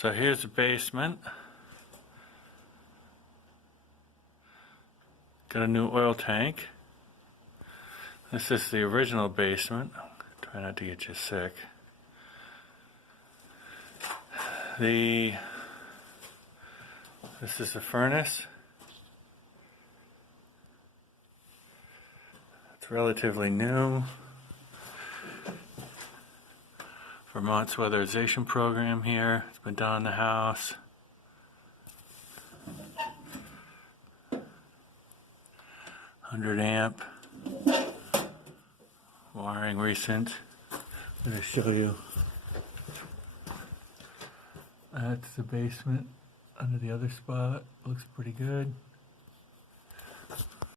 So here's the basement. Got a new oil tank. This is the original basement. Try not to get you sick. This is the furnace. It's relatively new. Vermont's weatherization program here. It's been done in the house. $100 amp. Wiring recent. I'm going to show you. That's the basement under the other spot. Looks pretty good.